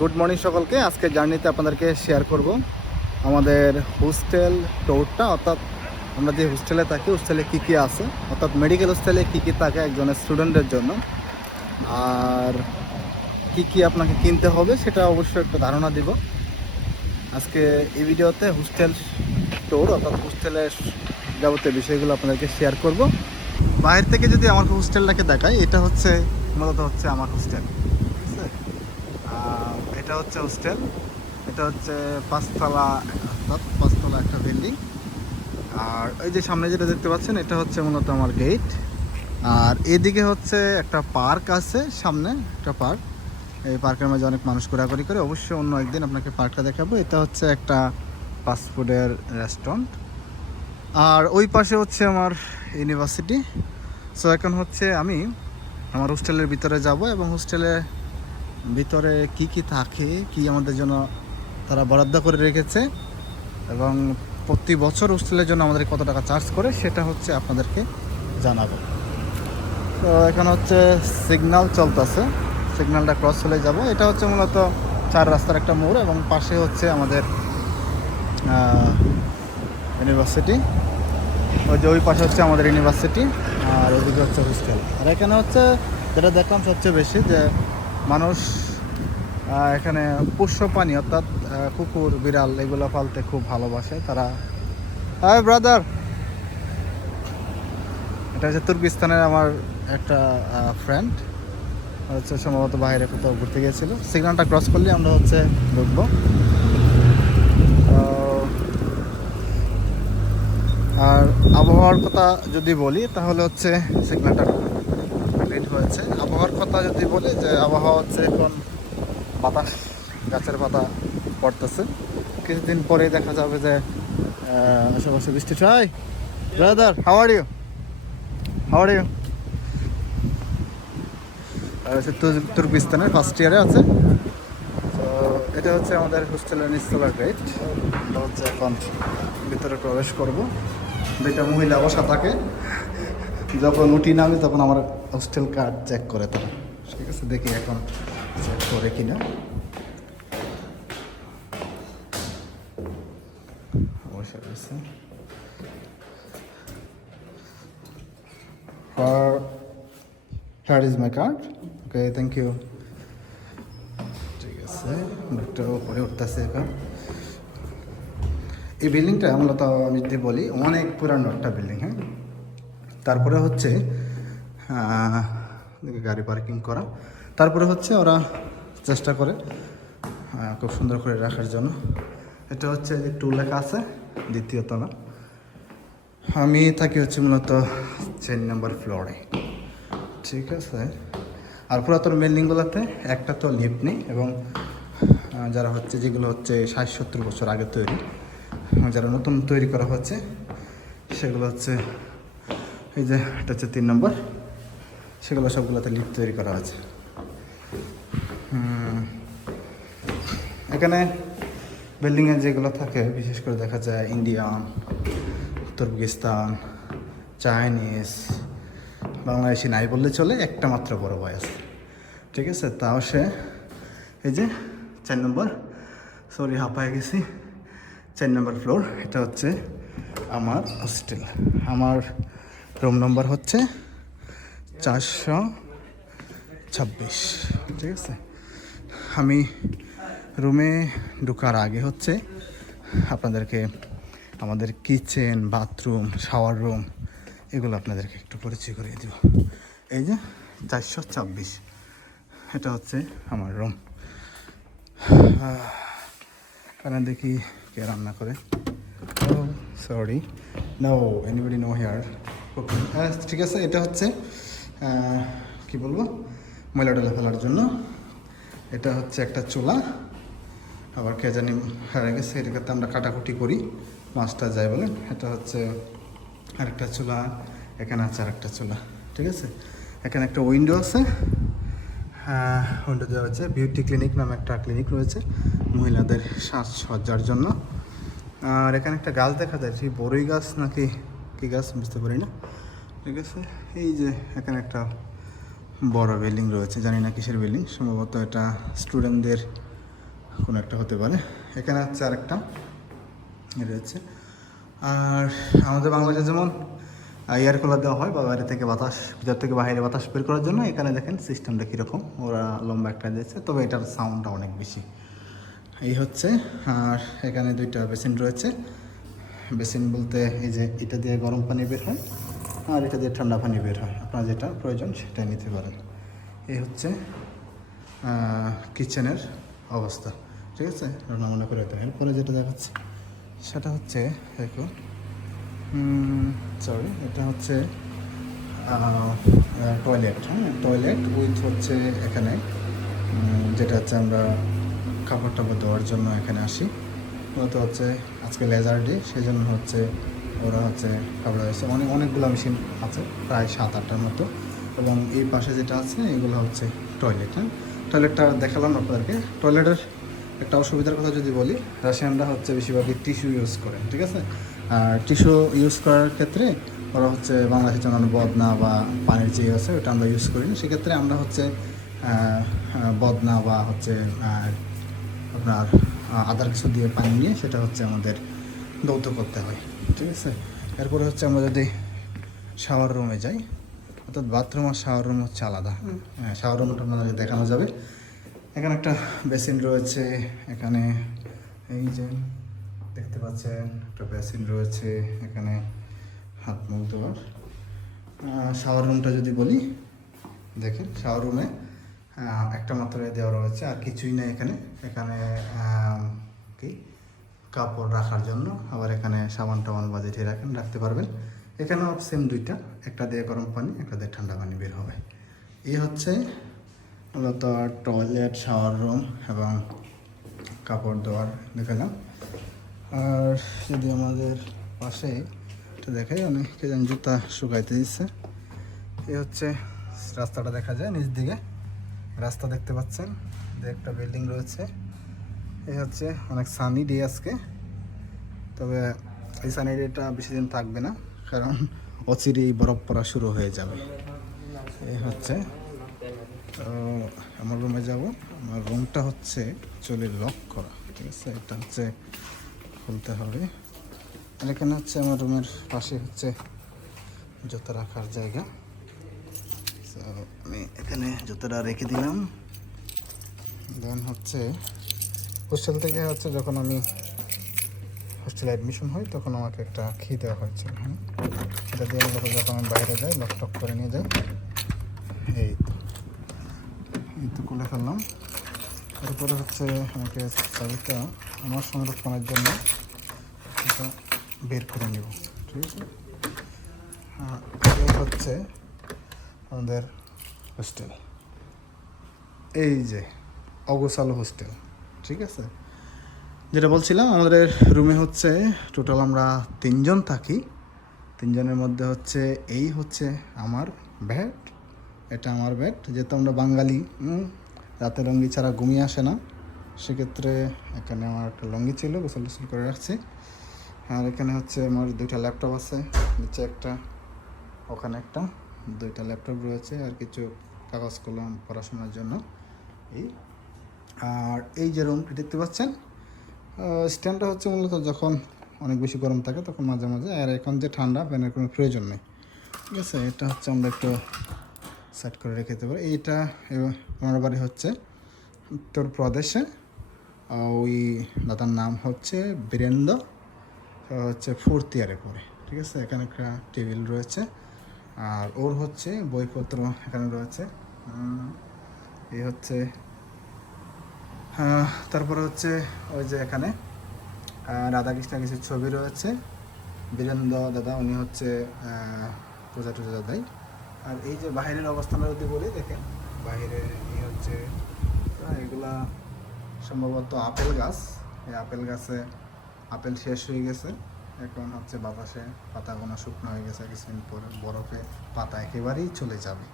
Good morning সকলকে। আজকে জার্নিতে আপনাদেরকে শেয়ার করব আমাদের হোস্টেল ট্যুরটা, অর্থাৎ আমরা যে হোস্টেলে থাকি হোস্টেলে কী কী আছে, অর্থাৎ মেডিকেল হোস্টেলে কী কী থাকে একজনের স্টুডেন্টের জন্য, আর কি কি আপনাকে কিনতে হবে সেটা অবশ্যই একটু ধারণা দিব আজকে এই ভিডিওতে। হোস্টেল ট্যুর অর্থাৎ হোস্টেলের যাবতীয় বিষয়গুলো আপনাদেরকে শেয়ার করব। বাইরে থেকে যদি আমার হোস্টেলটাকে দেখাই, এটা হচ্ছে মূলত হচ্ছে আমার হোস্টেল, ঠিক আছে। এটা হচ্ছে হোস্টেল, এটা হচ্ছে পাঁচতলা, অর্থাৎ পাঁচতলা একটা বিল্ডিং। আর এই যে সামনে যেটা দেখতে পাচ্ছেন এটা হচ্ছে মূলত আমার গেট। আর এদিকে হচ্ছে একটা পার্ক আছে, সামনে একটা পার্ক। এই পার্কের মাঝে অনেক মানুষ ঘোরাঘুরি করে, অবশ্যই অন্য একদিন আপনাকে পার্কটা দেখাবো। এটা হচ্ছে একটা ফাস্টফুডের রেস্টুরেন্ট। আর ওই পাশে হচ্ছে আমার ইউনিভার্সিটি। সো এখন হচ্ছে আমি আমার হোস্টেলের ভিতরে যাব এবং হোস্টেলের ভিতরে কি কি থাকে, কি আমাদের জন্য তারা বরাদ্দ করে রেখেছে এবং প্রতি বছর হোস্টেলের জন্য আমাদের কত টাকা চার্জ করে সেটা হচ্ছে আপনাদেরকে জানাবো। তো এখানে হচ্ছে সিগন্যাল চলতেছে, সিগন্যালটা ক্রস হলে যাব। এটা হচ্ছে মূলত চার রাস্তার একটা মোড় এবং পাশে হচ্ছে আমাদের ইউনিভার্সিটি। ওই যে ওই পাশে হচ্ছে আমাদের ইউনিভার্সিটি, আর ওইদিকে হচ্ছে হোস্টেল। আর এখানে হচ্ছে যেটা দেখলাম সবচেয়ে বেশি যে মানুষ এখানে পোষ্য প্রাণী অর্থাৎ কুকুর বিড়াল এগুলো পালতে খুব ভালোবাসে তারা। হাই ব্রাদার, এটা হচ্ছে তুর্কিস্তানের আমার একটা ফ্রেন্ড, হচ্ছে সম্ভবত বাইরে কোথাও ঘুরতে গিয়েছিল। সিগন্যালটা ক্রস করলে আমরা হচ্ছে ঢুকবো। আর আবহাওয়ার কথা যদি বলি তাহলে হচ্ছে সিগন্যালটা রেড হয়েছে। আবহাওয়ার কথা যদি বলি যে আবহাওয়া হচ্ছে এখন বাতাস, গাছের পাতা পড়তেছে। কিছুদিন পরে দেখা যাবে যে আশেপাশে বৃষ্টি। Hi brother, how are you, how are you? হচ্ছে তুর্কিস্তানের ফার্স্ট ইয়ারে আছে। তো এটা হচ্ছে আমাদের হোস্টেলের নিচতলার গেট। আমরা হচ্ছে এখন ভিতরে প্রবেশ করব। দুইটা মহিলা বসা থাকে, যখন উঠি নামি তখন আমার হোস্টেল কার্ড চেক করে তারা। ঠিক আছে, দেখি এখন চেক করে কিনা। অবশ্যই আছে। Here is my card. Okay, thank you. ঠিক আছে, একটা উপরে উঠতেছে এখন। এই বিল্ডিংটা মূলত আমি যদি বলি অনেক পুরানো একটা বিল্ডিং। হ্যাঁ, তারপরে হচ্ছে গাড়ি পার্কিং করা। তারপরে হচ্ছে ওরা চেষ্টা করে খুব সুন্দর করে রাখার জন্য। এটা হচ্ছে একটু লেখা আছে দ্বিতীয় তলা। আমি থাকি হচ্ছে মূলত 4 নম্বর ফ্লোরে, ঠিক আছে। আর পুরাতন বিল্ডিংগুলোতে একটা তো লিফট নেই এবং যারা হচ্ছে যেগুলো হচ্ছে 60-70 বছর আগে তৈরি, যারা নতুন তৈরি করা হচ্ছে সেগুলো হচ্ছে এই যে এটা হচ্ছে 3 নম্বর, সেগুলো সবগুলোতে লিফট তৈরি করা আছে। এখানে বিল্ডিংয়ে যেগুলো থাকে বিশেষ করে দেখা যায় ইন্ডিয়ান, তুর্কিস্তান, চাইনিজ, বাংলাদেশি নাই বললে চলে, একটা মাত্র বড় ভাই আছে, ঠিক আছে। তাও সে এই যে 4 নম্বর, সরি হাঁপায় গেছি, 4 নম্বর ফ্লোর। এটা হচ্ছে আমার হোস্টেল। আমার রুম নম্বর হচ্ছে 426, ঠিক আছে। আমি রুমে ঢোকার আগে হচ্ছে আপনাদেরকে আমাদের কিচেন, বাথরুম, শাওয়ার রুম এগুলো আপনাদেরকে একটু পরিচয় করিয়ে দেব। এই যে 426, এটা হচ্ছে আমার রুম। এখানে দেখি কে রান্না করে। Oh sorry, no anybody no here cooking. ঠিক আছে, এটা হচ্ছে কি বলবো, ময়লা টয়লা ফেলার জন্য। এটা হচ্ছে একটা চুলা, আবার কে জানি হারিয়ে গেছে, এটাকে আমরা কাটাকুটি করি, মাছটা যায় বলে। এটা হচ্ছে আরেকটা চুলা, এখানে আছে আরেকটা চুলা, ঠিক আছে। এখানে একটা উইন্ডো আছে, উইন্ডো দেওয়া হচ্ছে। বিউটি ক্লিনিক নামে একটা ক্লিনিক রয়েছে মহিলাদের সাজসজ্জার জন্য। আর এখানে একটা গাছ দেখা যায়, সেই বড়ই গাছ নাকি কী গাছ বুঝতে পারি না, ঠিক আছে। এই যে এখানে একটা বড় বিল্ডিং রয়েছে, জানি না কিসের বিল্ডিং, সম্ভবত এটা স্টুডেন্টদের কোনো একটা হতে পারে। এখানে হচ্ছে আরেকটা রয়েছে। আর আমাদের বাংলাদেশে যেমন এয়ার কুলার দেওয়া হয় বা বাইরে থেকে বাতাস, ভিতর থেকে বাইরে বাতাস বের করার জন্য, এখানে দেখেন সিস্টেমটা কীরকম, ওরা লম্বা একটা দিয়েছে, তবে এটার সাউন্ডটা অনেক বেশি। এই হচ্ছে। আর এখানে দুইটা বেসিন রয়েছে। বেসিন বলতে এই যে এটা দিয়ে গরম পানি বের হয় আর এটা দিয়ে ঠান্ডা পানি বের হয়, আপনার যেটা প্রয়োজন সেটাই নিতে পারেন। এই হচ্ছে কিচেনের অবস্থা, ঠিক আছে, রান্না বান্না করে। এরপরে যেটা দেখাচ্ছি সেটা হচ্ছে দেখো, সরি, এটা হচ্ছে টয়লেট। হ্যাঁ, টয়লেট উইথ হচ্ছে এখানে যেটা হচ্ছে আমরা কাপড় টাপড় দেওয়ার জন্য এখানে আসি। মূলত হচ্ছে আজকে লেজার ডে, সেই জন্য হচ্ছে ওরা হচ্ছে কাপড় দিয়েছে। অনেকগুলো মেশিন আছে, প্রায় 7-8টার মতো। এবং এই পাশে যেটা আছে এগুলো হচ্ছে টয়লেট। হ্যাঁ, টয়লেটটা দেখালাম আপনাদেরকে। টয়লেটের একটা অসুবিধার কথা যদি বলি, রাশিয়ানরা হচ্ছে বেশিরভাগই টিস্যু ইউজ করে, ঠিক আছে। আর টিস্যু ইউজ করার ক্ষেত্রে ওরা হচ্ছে বাংলাদেশের যেমন বদনা বা পানির যে আছে ওটা আমরা ইউজ করি না। সেক্ষেত্রে আমরা হচ্ছে বদনা বা হচ্ছে আপনার আদার কিছু দিয়ে পানি নিয়ে সেটা হচ্ছে আমাদের দৌত করতে হয়, ঠিক আছে। এরপরে হচ্ছে আমরা যদি শাওয়ার রুমে যাই, অর্থাৎ বাথরুম আর শাওয়ার রুম হচ্ছে আলাদা। হ্যাঁ, শাওয়ার রুমটা আপনাদের দেখানো যাবে। এখানে একটা বেসিন রয়েছে, এখানে এই যে দেখতে পাচ্ছেন একটা বেসিন রয়েছে, এখানে হাত মুখ ধোয়ার। শাওয়ার রুমটা যদি বলি, দেখেন শাওয়ার রুমে একটা মাত্র দেওয়া রয়েছে, আর কিছুই নেই এখানে। এখানে কি কাপড় রাখার জন্য, আবার এখানে সাবান টাবান বা যেটি রাখতে পারবেন। এখানেও সেম দুইটা, একটা দিয়ে গরম পানি, একটা দিয়ে ঠান্ডা পানি বের হবে। এই হচ্ছে মূলত টয়লেট, শাওয়ার রুম এবং কাপড় ধোয়ার দেখালাম। আর যদি আমাদের পাশে এটা দেখাই, অনেকে যেন জুতা শুকাইতে দিচ্ছে। এই হচ্ছে রাস্তাটা দেখা যায় নিচ দিকে, রাস্তা দেখতে পাচ্ছেন, একটা বিল্ডিং রয়েছে। এই হচ্ছে অনেক সানি ডে আজকে, তবে এই সানি ডেটা বেশি দিন থাকবে না, কারণ অচিরেই বরফ পড়া শুরু হয়ে যাবে। এই হচ্ছে, তো আমার রুমে যাব। আমার রুমটা হচ্ছে চলে লক করা, ঠিক আছে, এটা হচ্ছে খুলতে হবে। আর এখানে হচ্ছে আমার রুমের পাশে হচ্ছে জুতা রাখার জায়গা। তো আমি এখানে জুতোটা রেখে দিলাম। দেন হচ্ছে হোস্টেল থেকে হচ্ছে যখন আমি হোস্টেলে অ্যাডমিশন হই তখন আমাকে একটা কি দেওয়া হয়েছিল। হ্যাঁ, এটা দিয়ে মূলত যখন আমি বাইরে যাই লক টক করে নিয়ে যাই। এই তো খুলে ফেললাম। এরপরে হচ্ছে আমাকে চাবিটা আমার সংরক্ষণের জন্য এটা বের করে নেব, ঠিক আছে। এই হচ্ছে আমাদের হোস্টেল, এই যে অগোছালো হোস্টেল, ঠিক আছে। যেটা বলছিলাম, আমাদের রুমে হচ্ছে টোটাল আমরা 3 জন থাকি। 3 জনের মধ্যে হচ্ছে এই হচ্ছে আমার বেড, এটা আমার বেড। যেহেতু আমরা বাঙালি, রাতে লুঙ্গি ছাড়া ঘুমিয়ে আসে না, সেক্ষেত্রে এখানে আমার একটা লুঙ্গি ছিল, গোসল টোসল করে রাখছি। আর এখানে হচ্ছে আমার 2টা ল্যাপটপ আছে, নিচে একটা, ওখানে একটা, 2টা ল্যাপটপ রয়েছে, আর কিছু কাগজ কলম পড়াশোনার জন্য। এই আর এই যে রুমটি দেখতে পাচ্ছেন, স্ট্যান্ডটা হচ্ছে মূলত যখন অনেক বেশি গরম থাকে তখন মাঝে মাঝে, আর এখন যে ঠান্ডা, ফ্যানের কোনো প্রয়োজন নেই, ঠিক আছে। এটা হচ্ছে আমরা একটু সেট করে রেখে দিতে পারি। এইটা আমার বাড়ি হচ্ছে উত্তরপ্রদেশে, ওই দাদার নাম হচ্ছে বীরেন্দ্র, হচ্ছে 4th ইয়ারে পড়ে, ঠিক আছে। এখানে একটা টেবিল রয়েছে, আর ওর হচ্ছে বইপত্র এখানে রয়েছে। এই হচ্ছে, তারপরে হচ্ছে ওই যে এখানে রাধাকৃষ্ণের কিছু ছবি রয়েছে। বীরেন্দ্র দাদা উনি হচ্ছে পূজা টুজা দেয়। আর এই যে বাইরের অবস্থানটা যদি বলি, দেখেন বাইরে এই হচ্ছে এগুলা সম্ভবত আপেল গাছ। এই আপেল গাছে আপেল শেষ হয়ে গেছে, এখন হচ্ছে বাতাসে পাতাগুলো শুকনো হয়ে গেছে, কিছুদিন পরে বরফে পাতা একেবারেই চলে যাবে।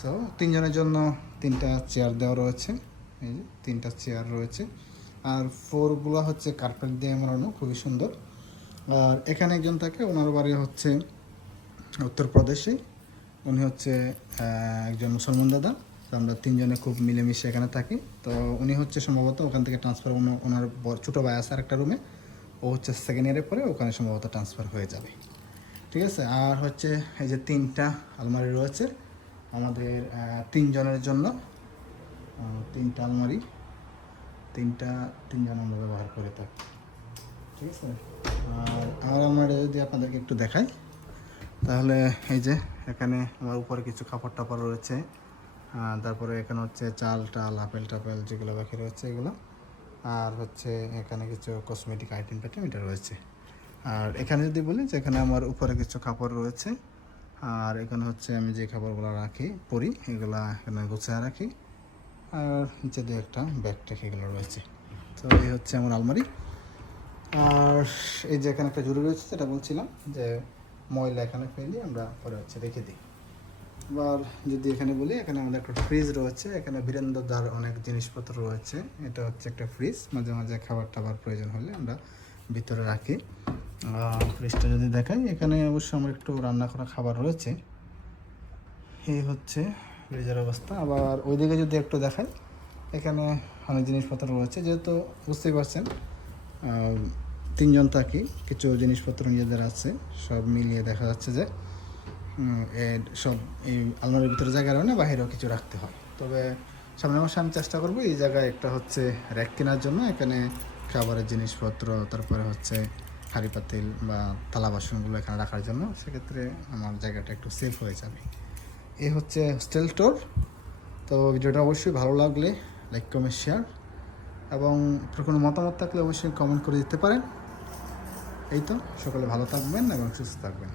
সো 3 জনের জন্য 3টা চেয়ার দেওয়া রয়েছে, এই যে 3টা চেয়ার রয়েছে। আর ফ্লোরগুলো হচ্ছে কার্পেট দিয়ে বানানো, খুবই সুন্দর। আর এখানে একজন থাকে, ওনার বাড়ি হচ্ছে উত্তরপ্রদেশে, উনি হচ্ছে একজন মুসলমান দাদা। আমরা তিনজনে খুব মিলেমিশে এখানে থাকি। তো উনি হচ্ছে সম্ভবত ওখান থেকে ট্রান্সফার, ওনার ছোটো ভাই আছে আরেকটা রুমে, ও হচ্ছে সেকেন্ড ইয়ারে পরে ওখানে সম্ভবত ট্রান্সফার হয়ে যাবে। ঠিক আছে। আর হচ্ছে এই যে 3টা আলমারি রয়েছে আমাদের 3 জনের জন্য। 3টা আলমারি, তিনজন আমরা ব্যবহার করে থাকি। ঠিক আছে। আর আমার আলমারি যদি আপনাদেরকে একটু দেখাই, তাহলে এই যে এখানে আমার উপরে কিছু কাপড় টাপড় রয়েছে, তারপরে এখানে হচ্ছে চাল টাল আপেল টাপেল যেগুলো বাকি রয়েছে এগুলো, আর হচ্ছে এখানে কিছু কসমেটিক আইটেম টাইটেম এটা রয়েছে। আর এখানে যদি বলি যে এখানে আমার উপরে কিছু কাপড় রয়েছে, আর এখানে হচ্ছে আমি যে কাপড়গুলো রাখি পরি এগুলা এখানে গুছিয়ে রাখি, আর নিচে দিয়ে একটা ব্যাগ ট্যাগ এগুলো রয়েছে। তো এই হচ্ছে আমার আলমারি। আর এই যে এখানে একটা জুড়ি রয়েছে, যেটা বলছিলাম যে ময়লা এখানে ফেলি আমরা পরে হচ্ছে রেখে দিই। আবার যদি এখানে বলি, এখানে আমাদের একটা ফ্রিজ রয়েছে, এখানে বীরেন্দ্রদার অনেক জিনিসপত্র রয়েছে। এটা হচ্ছে একটা ফ্রিজ, মাঝে মাঝে খাবার টাবার প্রয়োজন হলে আমরা ভিতরে রাখি। ফ্রিজটা যদি দেখাই, এখানে অবশ্য আমার একটু রান্না করা খাবার রয়েছে। এই হচ্ছে ফ্রিজের অবস্থা। আবার ওইদিকে যদি একটু দেখাই, এখানে অনেক জিনিসপত্র রয়েছে, যেহেতু বুঝতেই পারছেন 3জন থাকি, কিছু জিনিসপত্র নিজেদের আছে, সব মিলিয়ে দেখা যাচ্ছে যে সব এই আলমারির ভিতরে জায়গা রয় না, বাইরেও কিছু রাখতে হয়। তবে সামনের মাসে আমি চেষ্টা করবো এই জায়গায় একটা হচ্ছে র্যাক কেনার জন্য, এখানে খাবারের জিনিসপত্র, তারপরে হচ্ছে হাঁড়ি পাতিল বা থালা বাসনগুলো এখানে রাখার জন্য। সেক্ষেত্রে আমার জায়গাটা একটু সেফ হয়ে যাবে। এই হচ্ছে হোস্টেল ট্যুর। তো ভিডিওটা অবশ্যই ভালো লাগলে লাইক কমেন্ট শেয়ার, এবং কোনো মতামত থাকলে অবশ্যই কমেন্ট করে দিতে পারেন। এই তো, সকলে ভালো থাকবেন এবং সুস্থ থাকবেন।